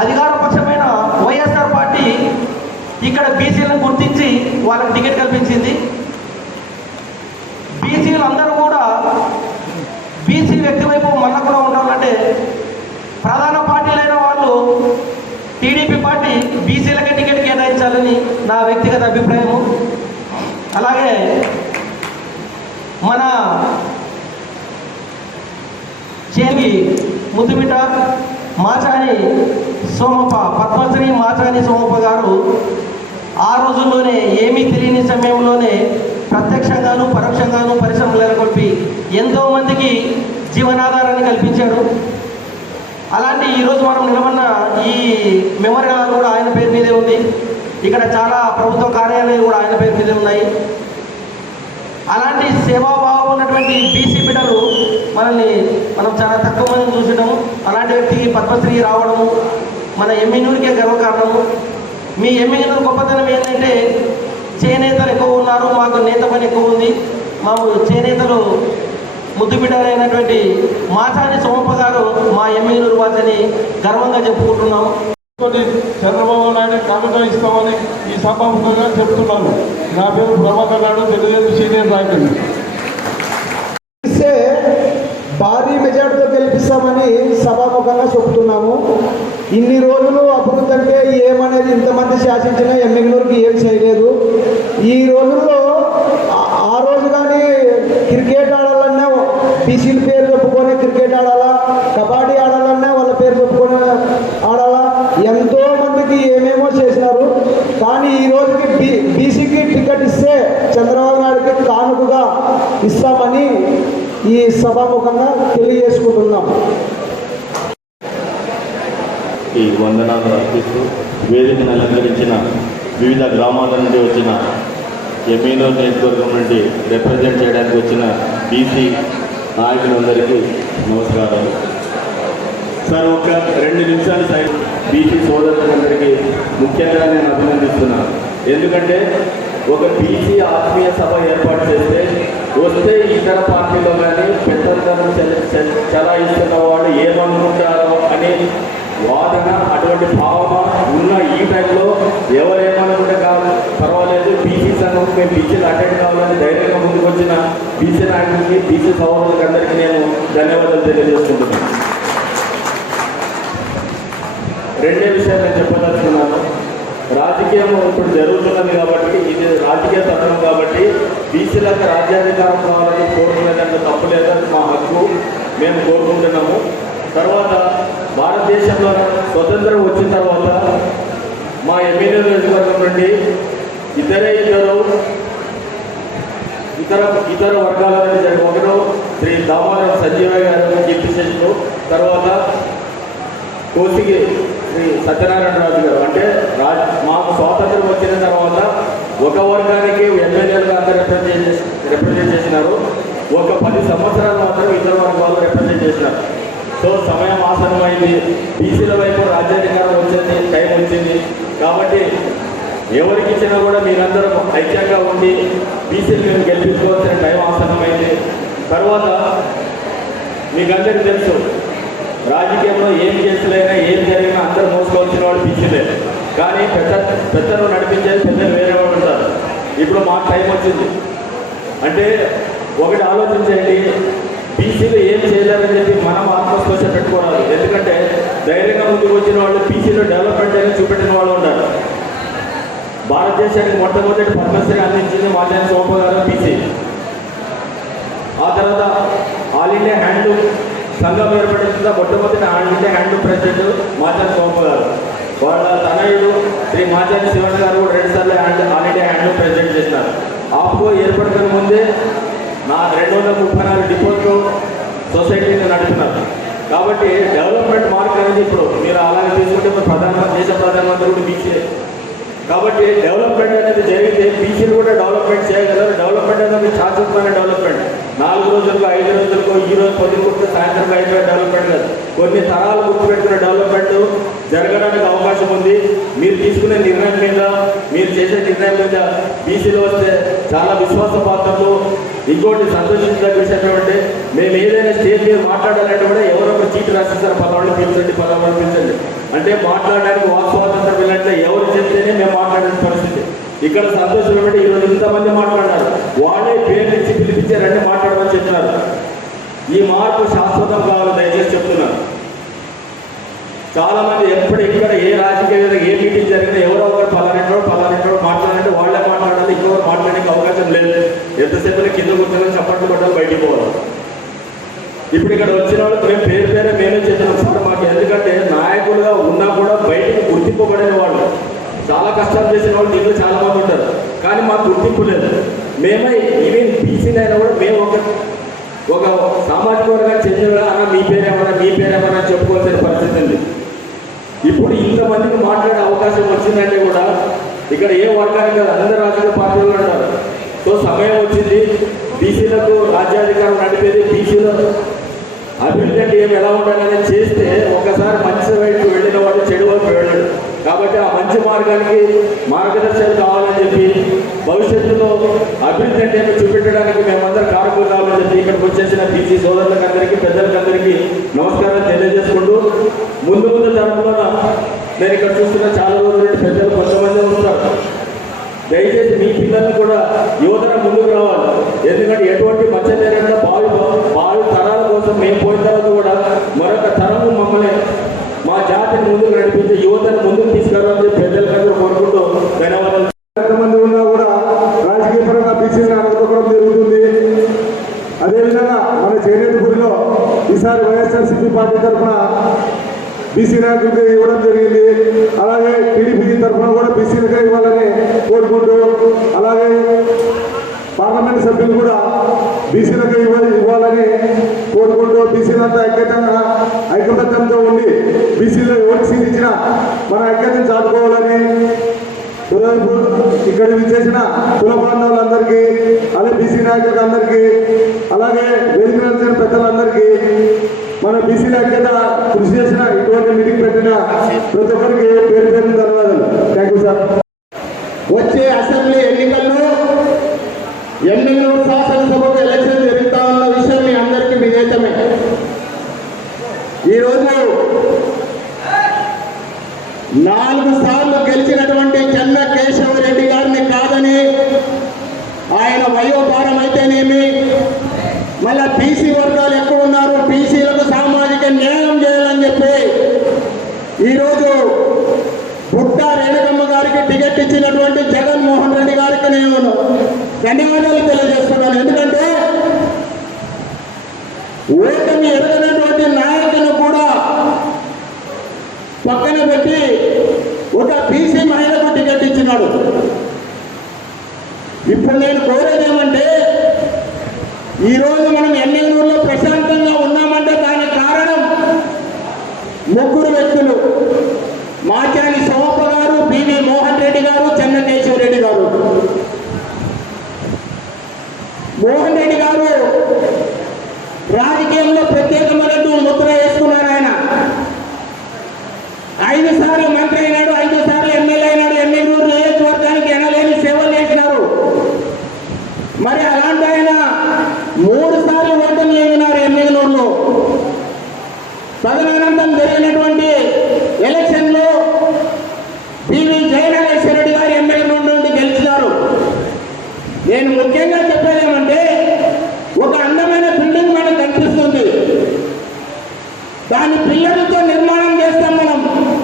అధికారపక్షమైన వైఎస్ఆర్ పార్టీ ఇక్కడ బీసీలను గుర్తించి వాళ్ళకి టికెట్ కల్పించింది. బీసీలు అందరూ కూడా బీసీ వ్యక్తి వైపు మళ్ళా కూడా ఉండాలంటే ప్రధాన పార్టీలైన వాళ్ళు టీడీపీ పార్టీ బీసీలకే టికెట్ కేటాయించాలని నా వ్యక్తిగత అభిప్రాయము. అలాగే మన చేగి ముద్దుబిడ్డ మాచాని సోమప్ప, పద్మశ్రీ మాచాని సోమప్ప గారు ఆ రోజుల్లోనే ఏమీ తెలియని సమయంలోనే ప్రత్యక్షంగాను పరోక్షంగాను పరిశ్రమలు నెలకొల్పి ఎంతోమందికి జీవనాధారాన్ని కల్పించాడు. అలాంటి ఈరోజు మనం నిలబడిన ఈ మెమోరియల్ హాల్ కూడా ఆయన పేరు మీదే ఉంది. ఇక్కడ చాలా ప్రభుత్వ కార్యాలయాలు కూడా ఆయన పేరు మీదే ఉన్నాయి. అలాంటి సేవాభావం ఉన్నటువంటి బీసీ బిడ్డలు మనం చాలా తక్కువ మందిని చూసడము, అలాంటి వ్యక్తికి పద్మశ్రీ రావడము మన ఎమ్మిగనూరుకే గర్వకారణము. మీ ఎమ్మిగనూరు గొప్పతనం ఏంటంటే చేనేతలు ఎక్కువ ఉన్నారు, మాకు నేత పని ఎక్కువ ఉంది. మాకు చేనేతలు ముద్దుబిడ్డలైనటువంటి మాచాని సోమప్ప గారు మా ఎమ్మిగనూరు వాచని గర్వంగా చెప్పుకుంటున్నాం. చంద్రబాబు నాయుడు కానుక ఇస్తామని ఈ సభాముఖంగా చెప్తున్నాను. నా పేరు ప్రభాకర్ నాయుడు, తెలుగుదేశం సీనియర్ నాయకుడు. భారీ మెజార్టీతో గెలిపిస్తామని సభాముఖంగా చెప్తున్నాము. ఇన్ని రోజులు అభివృద్ధి అంటే ఏమనేది ఇంతమంది శాసించినా ఎమ్మెల్యేకి ఏం చేయలేదు. ఈ రోజుల్లో ఆ రోజు కానీ క్రికెట్ ఆడాలన్నా బీసీల పేరు చెప్పుకొని క్రికెట్ ఆడాలా, కబడ్డీ ఆడాలన్నా వాళ్ళ పేరు చెప్పుకొని ఆడాలా, ఎంతో మందికి ఏమేమో చేసినారు. కానీ ఈ రోజుకి బీసీకి టికెట్ ఇస్తే చంద్రబాబు నాయుడుకి కానుకగా ఇస్తామని ఈ సభాముఖంగా తెలియజేసుకుంటున్నాం. ఈ వందనాలు అర్పిస్తూ వేదికను అలంకరించిన వివిధ గ్రామాల నుండి వచ్చిన ఎమ్మిగనూరు నియోజకవర్గం నుండి రిప్రజెంట్ చేయడానికి వచ్చిన బీసీ నాయకులందరికీ నమస్కారాలు. సార్, ఒక 2 నిమిషాలు సైడ్ బీసీ సోదరులందరికీ ముఖ్యంగా నేను అభినందిస్తున్నాను. ఎందుకంటే ఒక బీసీ ఆత్మీయ సభ ఏర్పాటు చేస్తే వస్తే ఇతర పార్టీలో కానీ పెద్దలను చలాయిస్తున్న వాళ్ళు ఏమనుకుంటారో అనే వాదన, అటువంటి భావన ఉన్న ఈ టైంలో ఎవరేమనుకుంటే కాదు పర్వాలేదు, బీసీ సంఘం మేము బీసీలు అటెండ్ కావాలని ధైర్యంగా ముందుకు వచ్చిన బీసీ నాయకులకి, బీసీ సోదరులకి అందరికీ నేను ధన్యవాదాలు తెలియజేసుకుంటున్నాను. రెండే విషయాలు నేను చెప్పదలుచుకున్నాను. రాజకీయం ఇప్పుడు జరుగుతున్నది కాబట్టి, ఇది రాజకీయ తత్వం కాబట్టి బీసీలకు రాజ్యాధికారం కావాలని కోరుకునేదాంట్లో తప్పు లేదని మా హక్కు, మేము కోరుకుంటున్నాము. తర్వాత భారతదేశంలో స్వతంత్రం వచ్చిన తర్వాత మా ఎమ్మెల్యే నియోజకవర్గం నుండి ఇతర వర్గాల నుండి జరిగిన ఒకరు శ్రీ దామోదరం సంజీవయ్య గారు డిప్యూటీ సెక్రటరీ, తర్వాత కోసిగి శ్రీ సత్యనారాయణ రాజు గారు. అంటే మాకు స్వాతంత్రం వచ్చిన తర్వాత ఒక వర్గానికి ఎమ్మెల్యేలుగా అంతా రిప్రజెంట్ చేసినారు. ఒక 10 సంవత్సరాలు మాత్రం ఇతర వర్గాలు రిప్రజెంట్ చేసినారు. సో సమయం ఆసన్నమైంది, బీసీల వైపు రాజ్యాధికారం వచ్చింది, టైం వచ్చింది. కాబట్టి ఎవరికి ఇచ్చినా కూడా మీరందరూ ఐక్యంగా ఉండి బీసీలు మేము గెలిపించుకోవాల్సిన టైం ఆసన్నమైంది. తర్వాత మీకందరికీ తెలుసు, రాజకీయంలో ఏం చేసినా ఏం జరిగినా అందరూ మోసుకోవాల్సిన వాళ్ళు బీసీలే. కానీ పెద్దలు నడిపించేది పెద్దలు వేరే వాళ్ళు ఉంటారు. ఇప్పుడు మాకు టైం వచ్చింది అంటే ఒకటి ఆలోచించండి, బీసీలు ఏం చేయలేరని చెప్పి మనం ఆత్మస్పర్శ పెట్టుకోవాలి. ఎందుకంటే ధైర్యంగా ముందుకు వచ్చిన వాళ్ళు బీసీలో డెవలప్మెంట్ అనేది చూపెట్టిన వాళ్ళు ఉన్నారు. భారతదేశానికి మొట్టమొదటి పద్మశ్రీ అందించింది మాచాని సోమప్ప గారు బీసీ. ఆ తర్వాత ఆల్ ఇండియా హ్యాండ్లూమ్ సంఘం ఏర్పడిన మొట్టమొదటి all India handloom president Machani Somappa గారు. వాళ్ళ తనయుడు శ్రీ మాచాని శివన్ గారు కూడా 2 సార్లు ఆల్ ఇండియా హ్యాండ్లూమ్ ప్రెసిడెంట్ చేసినారు. ఆప్కో ఏర్పడక ముందే 234 డిపోట్లు సొసైటీని నడుపుతున్నారు. కాబట్టి డెవలప్మెంట్ మార్క్ అనేది ఇప్పుడు మీరు అలాగే తీసుకుంటే దేశ ప్రధానమంత్రి కూడా బీసీ. కాబట్టి డెవలప్మెంట్ అనేది జరిగితే బీసీలు కూడా డెవలప్మెంట్ చేయగలరు. డెవలప్మెంట్ అనేది శాశ్వతమైన డెవలప్మెంట్. 4 రోజులకు 5 రోజులకు ఈ రోజు పొద్దుకుంటే సాయంత్రం అయిపోయే డెవలప్మెంట్ కాదు. కొన్ని తరాలు గుర్తుపెట్టుకునే డెవలప్మెంట్ జరగడానికి అవకాశం ఉంది. మీరు తీసుకునే నిర్ణయం మీద, మీరు చేసే నిర్ణయం మీద బీసీలు వస్తే చాలా విశ్వాసపాత్రలు. ఇంకోటి సంతోషించదగ్గ విషయం ఏమంటే, మేము ఏదైనా స్టేజ్ మీద మాట్లాడాలంటే కూడా ఎవరో ఒక చీటి రాసిస్తారు, 10 పిలిచండి 10 పిలిచండి అంటే మాట్లాడడానికి వాక్ స్వాతంత్రం వెళ్ళంటే ఎవరు చెప్తేనే మేము మాట్లాడే పరిస్థితి. ఇక్కడ సంతోషం ఏమంటే ఈరోజు ఇంతమంది మాట్లాడారు, వాళ్ళే పేర్లు ఇచ్చి పిలిపించారంటే మాట్లాడమని చెప్తున్నారు. ఈ మార్పు శాశ్వతం కావాలి, దయచేసి చెప్తున్నారు. చాలా మంది ఎప్పుడు ఇక్కడ ఏ రాజకీయ ఏ మీటింగ్ జరిగినా ఎవరో ఒకరు పలానంటో మాట్లాడాలంటే వాళ్ళే మాట్లాడాలి, ఇంకొకరు మాట్లాడడానికి అవకాశం కింద కూర్చొని చప్పట్లు కొట్టాలి, బయటికి పోవాలి. ఇప్పుడు ఇక్కడ వచ్చిన వాళ్ళు మేము పేరే మేమే చేసినాం సార్. మాకు ఎందుకంటే నాయకులుగా ఉన్నా కూడా బయటకు గుర్తింపబడిన వాళ్ళు, చాలా కష్టాలు చేసిన వాళ్ళు దీంట్లో చాలా మంది ఉంటారు, కానీ మాకు గుర్తింపు లేదు. మేమే ఈవెన్ బీసీలైనా కూడా మేము ఒక సామాజిక వర్గానికి చెందిన అన్న మీ పేరేమన్నా చెప్పుకోవాల్సిన పరిస్థితి ఉంది. ఇప్పుడు ఇంతమందికి మాట్లాడే అవకాశం వచ్చిందంటే కూడా ఇక్కడ ఏ వర్గానికి కాదు, అందరు రాజకీయ పార్టీలు ఉంటారు. సో సమయం వచ్చింది, బీసీలకు రాజ్యాధికారం నడిపేది, బీసీలో అభివృద్ధి అంటే ఏమి ఎలా ఉండాలని చేస్తే ఒకసారి మంచి వైపు వెళ్ళిన వాడు చెడు వైపు వెళ్ళాడు. కాబట్టి ఆ మంచి మార్గానికి మార్గదర్శనం కావాలని చెప్పి భవిష్యత్తులో అభివృద్ధి అంటే చూపెట్టడానికి మేమందరం కారకులు కావాలని చెప్పి ఇక్కడికి వచ్చేసిన బీసీ సోదరులకు అందరికీ, పెద్దలకందరికీ నమస్కారం తెలియజేసుకుంటూ ముందు తరపున నేను ఇక్కడ చూస్తున్న చాలా రోజులు పెద్దలు కొంతమంది ఉంటారు. దయచేసి మీ పిల్లల్ని కూడా యువతర ముందుకు రావాలి. ఎందుకంటే ఎటువంటి మచ్చ లేకుండా భావి తరాల కోసం మేము పోయిన తర్వాత కూడా మరొక తరము మమ్మల్ని మా జాతిని ముందుకు నడిపించి యువతను ముందుకు తీసుకురావాలని పెద్దలందరూ కోరుకుంటూ ధన్యవాదాలు. ఎంతమంది ఉన్నా కూడా రాజకీయ పరంగా బీసీని అనుకోవడం జరుగుతుంది. అదేవిధంగా మన చేనేతపూడిలో ఈసారి వైఎస్ఆర్సీపీ పార్టీ తరఫున బీసీ నాయకులకి ఇవ్వడం జరిగింది. అలాగే టీడీపీ తరఫున కూడా బీసీలకే ఇవ్వాలని కోరుకుంటూ, అలాగే పార్లమెంట్ సభ్యులు కూడా బీసీలకే ఇవ్వాలని కోరుకుంటూ, బీసీలంతా ఐకమత్యంతో ఉండి బీసీలో ఎవరికి సీట్ ఇచ్చినా మన ఐక్యతను చాటుకోవాలని ఇక్కడ చేసిన కుల బాంధవులందరికీ, అలాగే బీసీ నాయకులకు అందరికీ, అలాగే వేదిక పెద్దలందరికీ, మన బీసీల ఐక్యత కృషి చేసిన ఇటువంటి మీటింగ్ పెట్టిన ప్రతి ఒక్కరికి పేరు ధన్యవాదాలు. Thank you sir. వచ్చే అసెంబ్లీ ఎన్నికల్లో ఎమ్మెల్యేలు శాసనసభకు ఎలక్షన్ జరుగుతా ఉన్న విషయం మీ అందరికీ విదితమే. ఈరోజు 4 సార్లు గెలిచినటువంటి చెన్న కేశవరెడ్డి గారిని కాదని, ఆయన వయోభారం అయితేనేమి, మళ్ళా బీసీ వర్గాలు ఎక్కడ ఉన్నారు, బీసీలకు సామాజిక న్యాయం చేయాలని చెప్పి ఈరోజు పుట్ట రేణుకమ్మ గారికి టికెట్ ఇచ్చినటువంటి జగన్మోహన్ రెడ్డి గారికి నేను ధన్యవాదాలు తెలియజేస్తున్నాను. ఎందుకంటే ఓటమి ఎరగనటువంటి నాయకులను కూడా పక్కన పెట్టి ఒక బీసీ మహిళకు టికెట్ ఇచ్చినాడు. ఇప్పుడు నేను కోరేది ఏమంటే, ఈరోజు మనం ఎమ్మెల్యేలో ప్రశాంతంగా ఉన్నామంటే దానికి కారణం 3 వ్యక్తులు: మాచాని సోమప్ప గారు, బివి మోహన్ రెడ్డి గారు, చెన్న కేశవరెడ్డి గారు. మోహన్ రెడ్డి గారు రాజకీయంలో ప్రత్యేకమైనటువంటి ముద్ర వేసుకున్నారు. ఆయన 5 సార్లు మంత్రి అయినాడు, 5 సార్లు ఎమ్మెల్యే అయినాడు, ఎమ్మెల్యేలు నియోజకవర్గానికి ఎనలేని సేవలు చేసినారు. మరి అలాంటి ఆయన 3 సార్లు ఓటమి అయినారు ఎమ్మెల్యేలో. తదనంతరం జరిగినటువంటి ఎలక్షన్లో బివి జయనాగేశ్వరరెడ్డి గారు ఎమ్మెల్యే నుండి గెలిచినారు. నేను ముఖ్యంగా చెప్పేదేమంటే, ఒక అందమైన బిల్డింగ్ మనకు కనిపిస్తుంది, దాని పిల్లలతో నిర్మాణం చేస్తాం మనం,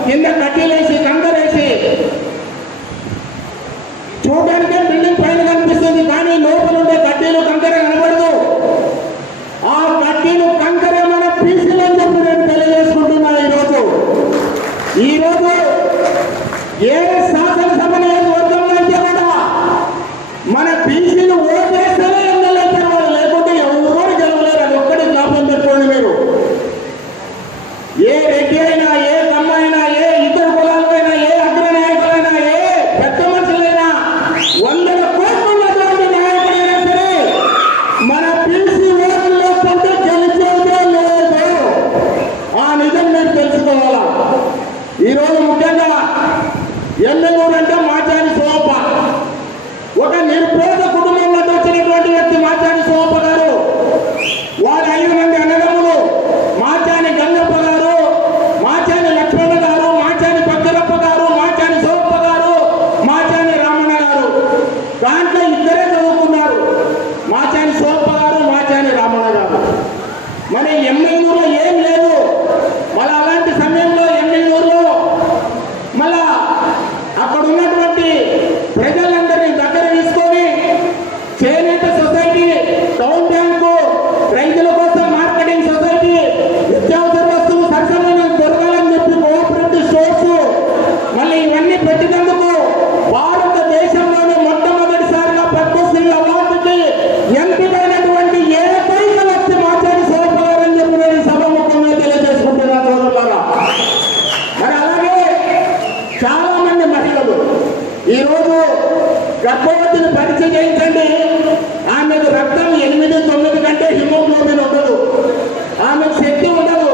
కింద కట్టెలేసి కంకరేసి. చూడడానికే బిల్డింగ్ పైన కనిపిస్తుంది, కానీ లోపల ఉండే కడ్డీలు కంకర కనబడదు. ఆ కడ్డీలు కంకర మన బీసీలు అని చెప్పి నేను తెలియజేసుకుంటున్నా. ఈరోజు ఏ శాసనసభ నియోజకవర్గంలో అయితే కూడా మన బీసీలు ఓటేస్తేనే ఎమ్మెల్యే వాళ్ళు, లేకుంటే ఎవరు గెలవలేరు. అది ఒక్కటి జ్ఞాపకం పెట్టుకోండి మీరు. ఏ రెడ్డి అయినా, ఏ కమ్మ అయినా, ఏ ఇతర కులాలైనా, ఏ అగ్రనాయకులైనా, ఏ పెద్ద మనుషులైనా, 100 కోట్లు ఉన్నటువంటి నాయకులైనా సరే మన బీసీ ఓట్లలో కొంటే గెలిచేదే లేదు. ఆ నిజం మీరు తెలుసుకోవాలా. ఈరోజు ముఖ్యంగా ఎమ్మెల్యేలు అంటే మాచాని సోమప్ప, ఒక నిరుపేద కుటుంబంలో వచ్చినటువంటి వ్యక్తి మాచాని సోమప్ప గారు. వారి 5 మంది అన్నదమ్ములు: మాచాని గంగప్ప గారు, మాచాని లక్ష్మణ గారు, మాచాని పక్కలప్ప గారు, మాచాని సోమప్ప గారు, మాచాని రామన్న గారు. దాంట్లో 2 చదువుకున్నారు, మాచాని సోమప్ప గారు, మాచాని రామన్న గారు. మరి ఎమ్మెల్యేలో ఏం లేదు. మళ్ళీ అలాంటి సమయంలో ఎమ్మెల్యేలో మళ్ళా అక్కడ ఉన్నటువంటి ప్రజలందరినీ దగ్గర తీసుకొని చేనేత సొసైటీ పరీక్ష చేయించండి. ఆమెకు రక్తం 8-9 కంటే హిమోగ్లోబిన్ ఉండదు, ఆమెకు శక్తి ఉండదు,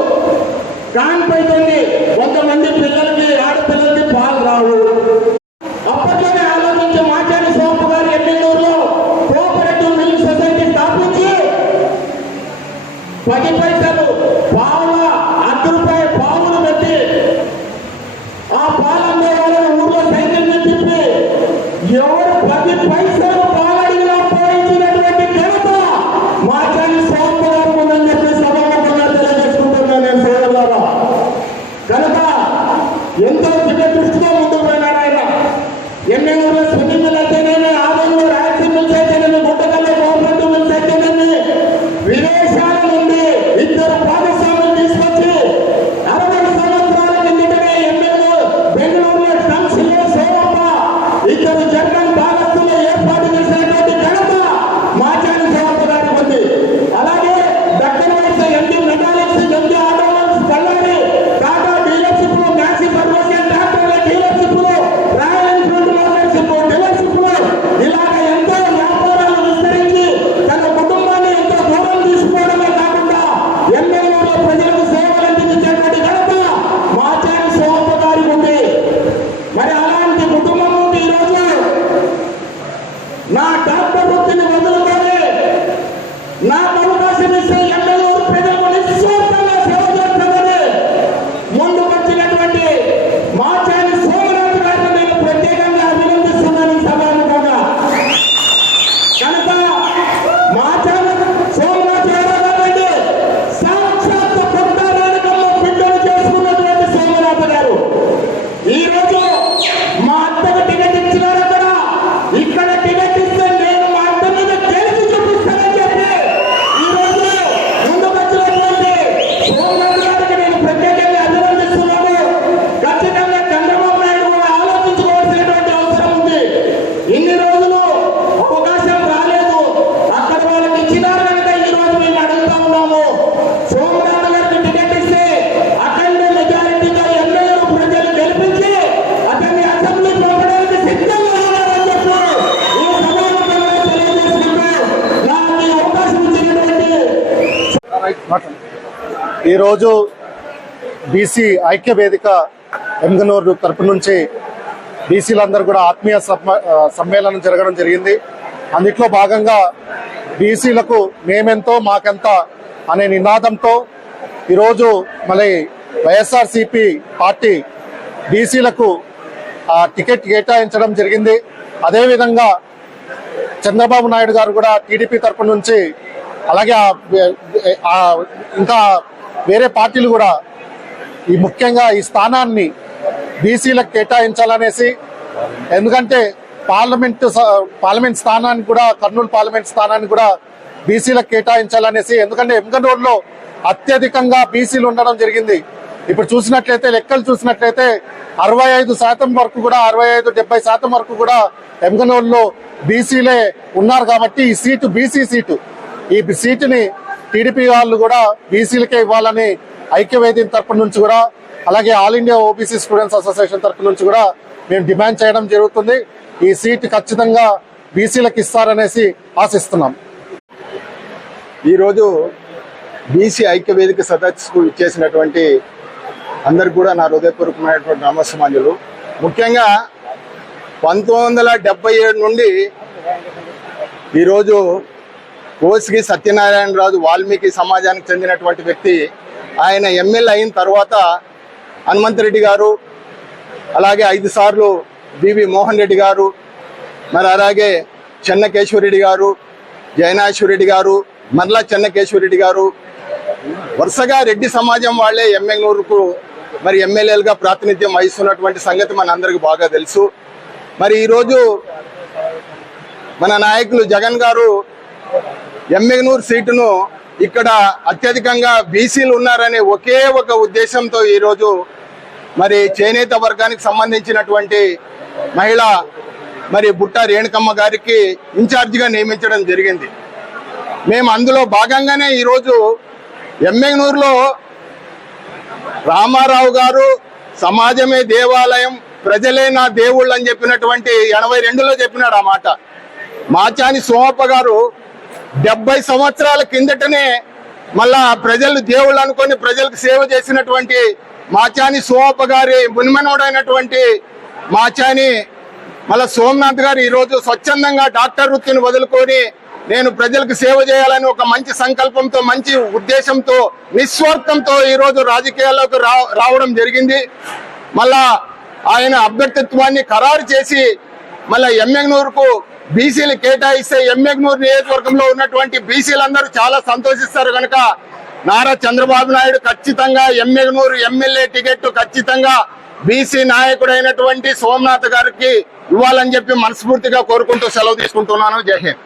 కానిపోతుంది. కొంతమంది పిల్లలకి ఆడపిల్లలకి పాలు రావు. అప్పట్లోనే ఆలోచించి మాచారి సోమప్ప గారు ఎమ్మెల్యేలో కోఆపరేటివ్ మిల్క్ సొసైటీ స్థాపించి 10 పైసలు పావుల ₹1 పావులు పెట్టి ఆ పాలు అమ్మే వాళ్ళని ఊర్లో సైకిల్ మీద తిప్పి ఎవరు 10 పైసలు పాలు అడిగినా పోయించినటువంటి ఘనత మాచారి సోమప్ప గారు ఉందని చెప్పి సభాముఖంగా తెలియజేసుకుంటున్నాను నేను సోదరులారా. కనుక ఎంతో దివ్య దృష్టితో ముందుకు పోయినాడు ఆయన. ఎమ్మెల్యేలో స్విమ్మింగ్ అయితేనేమి, ఆదంలో రాయలసీమ అయితేనేమి, గుంటకల్లో కోఆపరేటివ్ అయితేనేమి, విదేశాల నుండి 2 భాగస్వాములు తీసుకొచ్చి 60 సంవత్సరాల కిందటనే ఎమ్మెల్యే బెంగళూరులో టంక్స్లో సోమప్ప 2 జర్మన్ భాగస్వాములు ఏర్పాటు చేసినటువంటి ఘనత మాచారి సోమప్ప గారికి ఉంది. అలాగే దక్కన్ వైస్ ఎండి మెటాలిక్స్, ఎండి ఆటోమొబైల్స్, కల్లారి, టాటా డీలర్షిప్లు, మ్యాక్సీ ఫర్గూసన్ ట్రాక్టర్ల డీలర్షిప్లు, రాయల్ ఎన్ఫీల్డ్ మోటార్షిప్ డీలర్షిప్లు, ఇలాగ ఎంతో వ్యాపారాలు విస్తరించి తన కుటుంబాన్ని ఎంతో దూరం తీసుకోవడమే కాకుండా ఎమ్మెల్యేలో ప్రజలకు సేవలు అందించేటువంటి ఘనత మాచారి సోమప్ప గారికి ఉంది. మరి అలాంటి కుటుంబం నుండి ఈరోజు నా డాక్టర్ వృత్తిని వదులుకొని నాకు అవకాశం ఇస్తే ఎమ్మెల్యే ప్రజలకు నిస్వార్థంగా సేవ చేస్తామని ముందుకొచ్చినటువంటి మాచారి సోమనాథ్ గారిని నేను ప్రత్యేకంగా అభినందిస్తున్నాను ఈ సభాముఖంగా. కనుక మాచారి సోమనాథ్ గారు సాక్షాత్ కొత్త రేణుకమ్మ బిడ్డలు చేసుకున్నటువంటి సోమనాథ్ గారు ఈరోజు మా అత్తకు టికెట్ ఇచ్చినారు. ఇక్కడ టికెట్ ఇస్తే నేను మా అత్త మీద గెలిచి చూపిస్తానని చెప్పి ఈరోజు ముందుకు వచ్చినటువంటి సోమనాథ్ గారికి నేను ప్రత్యేకంగా అభినందిస్తున్నాను. ఖచ్చితంగా చంద్రబాబు నాయుడు కూడా ఆలోచించుకోవాల్సినటువంటి అవసరం ఉంది. ఇన్ని రోజులు అవకాశం రాలేదు, అక్కడ వాళ్ళకి ఇచ్చినారు కనుక ఈ రోజు మేము అడుగుతా ఉన్నాము. సోమనాథ్ గారికి టికెట్ ఇస్తే అఖండ మెజారిటీతో ఎమ్మెల్యేలు ప్రజలు గెలిపించి అతన్ని అసెంబ్లీ పంపడానికి సిద్ధంగా ఉన్నారని చెప్పి ఈ సమావేశంలో తెలియజేసుకుంటూ నాకు ఈ అవకాశం ఇచ్చినటువంటి ఈరోజు బీసీ ఐక్య వేదిక ఎమ్గనూరు తరపు నుంచి బీసీలందరూ కూడా ఆత్మీయ సమ్మేళనం జరగడం జరిగింది. అందులో భాగంగా బీసీలకు మేమెంతో మాకెంత అనే నినాదంతో ఈరోజు మళ్ళీ వైఎస్ఆర్సీపీ పార్టీ బీసీలకు టికెట్ కేటాయించడం జరిగింది. అదేవిధంగా చంద్రబాబు నాయుడు గారు కూడా టీడీపీ తరపు నుంచి, అలాగే ఇంకా వేరే పార్టీలు కూడా ముఖ్యంగా ఈ స్థానాన్ని బీసీలకు కేటాయించాలనేసి, ఎందుకంటే పార్లమెంట్ స్థానాన్ని కూడా, కర్నూలు పార్లమెంట్ స్థానాన్ని కూడా బీసీలకు కేటాయించాలనేసి, ఎందుకంటే ఎమ్గనూరులో అత్యధికంగా బీసీలు ఉండడం జరిగింది. ఇప్పుడు చూసినట్లయితే లెక్కలు చూసినట్లయితే 65% వరకు కూడా, 65-70% వరకు కూడా ఎమ్గనూరులో బీసీలే ఉన్నారు. కాబట్టి ఈ సీటు బీసీ సీటు, ఈ సీటుని టీడీపీ వాళ్ళు కూడా బీసీలకే ఇవ్వాలని ఐక్యవేదిక తరపు నుంచి కూడా, అలాగే all India OBC students association తరపు నుంచి కూడా మేము డిమాండ్ చేయడం జరుగుతుంది. ఈ సీటు ఖచ్చితంగా బీసీలకు ఇస్తారనేసి ఆశిస్తున్నాం. ఈరోజు బీసీ ఐక్యవేదిక సదస్సుకు ఇచ్చేసినటువంటి అందరికి కూడా నా హృదయపూర్వకమైనటువంటి నమస్సమాంజలు. ముఖ్యంగా 1977 నుండి ఈరోజు కోసిగి సత్యనారాయణరాజు వాల్మీకి సమాజానికి చెందినటువంటి వ్యక్తి. ఆయన ఎమ్మెల్యే అయిన తర్వాత హనుమంతరెడ్డి గారు, అలాగే 5 సార్లు బివి మోహన్ రెడ్డి గారు, మరి అలాగే చెన్నకేశ్వరరెడ్డి గారు, జయనాశ్వరరెడ్డి గారు, మరలా చెన్నకేశ్వరరెడ్డి గారు, వరుసగా రెడ్డి సమాజం వాళ్లే ఎమ్మెల్యేలకు మరి ఎమ్మెల్యేలుగా ప్రాతినిధ్యం వహిస్తున్నటువంటి సంగతి మన అందరికి బాగా తెలుసు. మరి ఈరోజు మన నాయకులు జగన్ గారు ఎమ్మెగనూరు సీటును ఇక్కడ అత్యధికంగా బీసీలు ఉన్నారనే ఒకే ఒక ఉద్దేశంతో ఈరోజు మరి చేనేత వర్గానికి సంబంధించినటువంటి మహిళ మరి బుట్ట రేణుకమ్మ గారికి ఇన్ఛార్జిగా నియమించడం జరిగింది. మేము అందులో భాగంగానే ఈరోజు ఎమ్మెగనూరులో రామారావు గారు సమాజమే దేవాలయం, ప్రజలే నా దేవుళ్ళు అని చెప్పినటువంటి 82లో చెప్పినాడు ఆ మాట. మాచాని సోమప్ప గారు 70 సంవత్సరాల కిందటనే మళ్ళా ప్రజలు దేవుళ్ళు అనుకొని ప్రజలకు సేవ చేసినటువంటి మాచాని సోమప్ప గారి మునిమనోడైనటువంటి మాచాని మళ్ళా సోమనాథ్ గారు ఈరోజు స్వచ్ఛందంగా డాక్టర్ వృత్తిని వదులుకొని నేను ప్రజలకు సేవ చేయాలని ఒక మంచి సంకల్పంతో మంచి ఉద్దేశంతో నిస్వార్థంతో ఈరోజు రాజకీయాల్లోకి రావడం జరిగింది. మళ్ళా ఆయన అభ్యర్థిత్వాన్ని ఖరారు చేసి మళ్ళా ఎమ్మెగ్నూరుకు బీసీలు కేటాయిస్తే ఎమ్మెగ్నూరు నియోజకవర్గంలో ఉన్నటువంటి బీసీలందరూ చాలా సంతోషిస్తారు కనుక నారా చంద్రబాబు నాయుడు ఖచ్చితంగా ఎమ్మెగ్నూరు ఎమ్మెల్యే టికెట్ ఖచ్చితంగా బీసీ నాయకుడైనటువంటి సోమనాథ్ గారికి ఇవ్వాలని చెప్పి మనస్ఫూర్తిగా కోరుకుంటూ సెలవు తీసుకుంటున్నాను. జై హింద్.